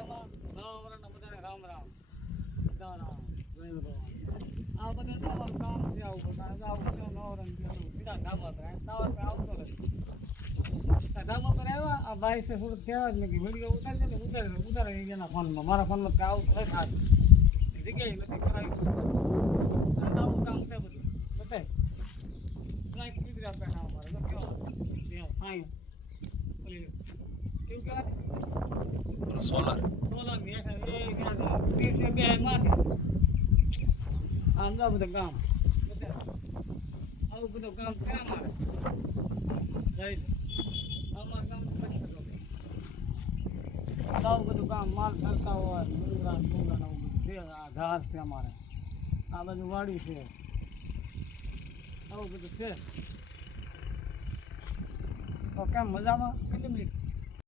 મજામાં નવા વર્ષના બધાને રામ રામ સીતારામ જય ભગવાન. આ બધા તો અમારું કામ છે આવું બધા આવું છે નવા વર્ષ સીધા ધાબા પર તાવર પર આવતો નથી. ધાબા પર આવ્યા આ ભાઈ છે થોડુંક કહેવા જ મેં કે વિડીયો ઉતારી દે ઉતારે એના ફોનમાં મારા ફોનમાં કે આવું નથી થતું જગ્યાએ નથી કરાવી આવું કામ છે બધું બતાય લાઈક કીધી આપણે કામ અમારે તો કેવા સાયું ઓલી કેવું કહેવાય સોલર સોલાની હેઠળ એ પીસે બે માથે આમ તો બધું કામ આવું બધું કામ છે અમારે જઈ અમારે કામ પછી આવું બધું કામ માલ ફરતા હોય ડુંગરા આવું બધું છે આ ધાર છે અમારે આ બધું વાડી છે આવું બધું છે તો કેમ મજામાં કેટલી મિનિટ